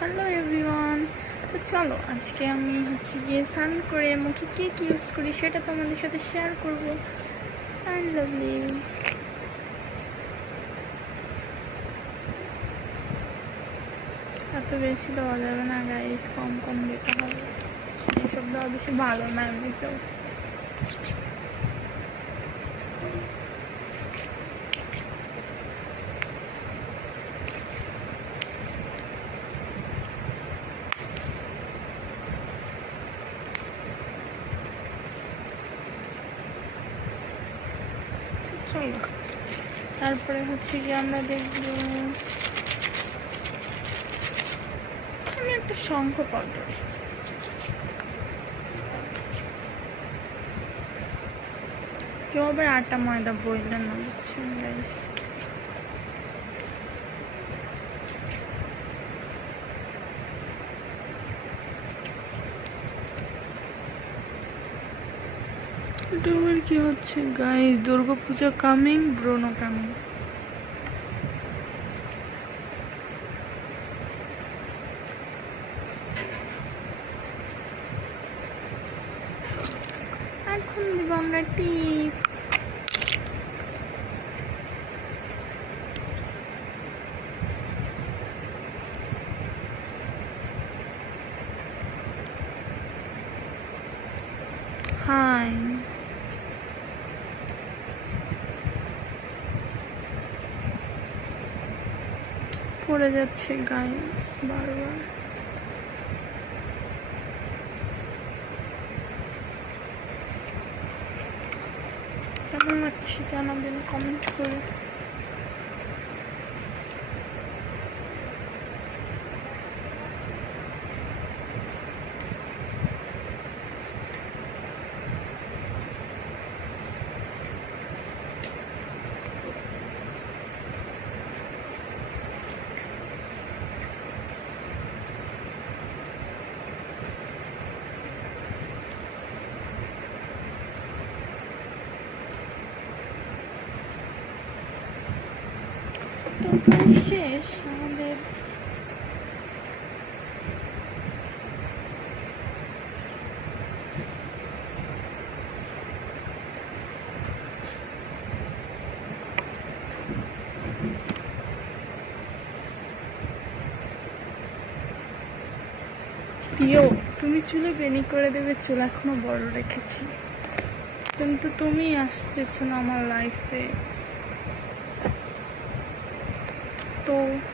Hello everyone. তো চলো আজকে আমি গিয়ে স্নান করে মুখে কেক ইউজ করি সেটা তোমাদের সাথে শেয়ার করব। I love you. এত বেশি দেওয়া যাবে না গাইস, কম কম দিতে হবে। এইসব দেওয়া বেশি ভালো না এমনিতেও। চলো তারপরে কি আমরা দেখবো, আমি একটা শঙ্খ পাউডার, কেউ আবার আটা ময়দা বইলে না, বুঝছেন গাইস। এটা আবার কি হচ্ছে গাইস? দুর্গা পূজা কামিং, ব্রোনো কামিং। এখন দিব আমরা টিপ। হাই, পড়ে যাচ্ছে গাইস বারবার। কেমন লাগছে জানাবেন কমেন্ট করে। তো প্রায় শেষ আমাদের। প্রিয়, তুমি চুলে বেনি করে দেবে, চুল এখনো বড় রেখেছি, কিন্তু তুমি আসতেছো না আমার লাইফে। তো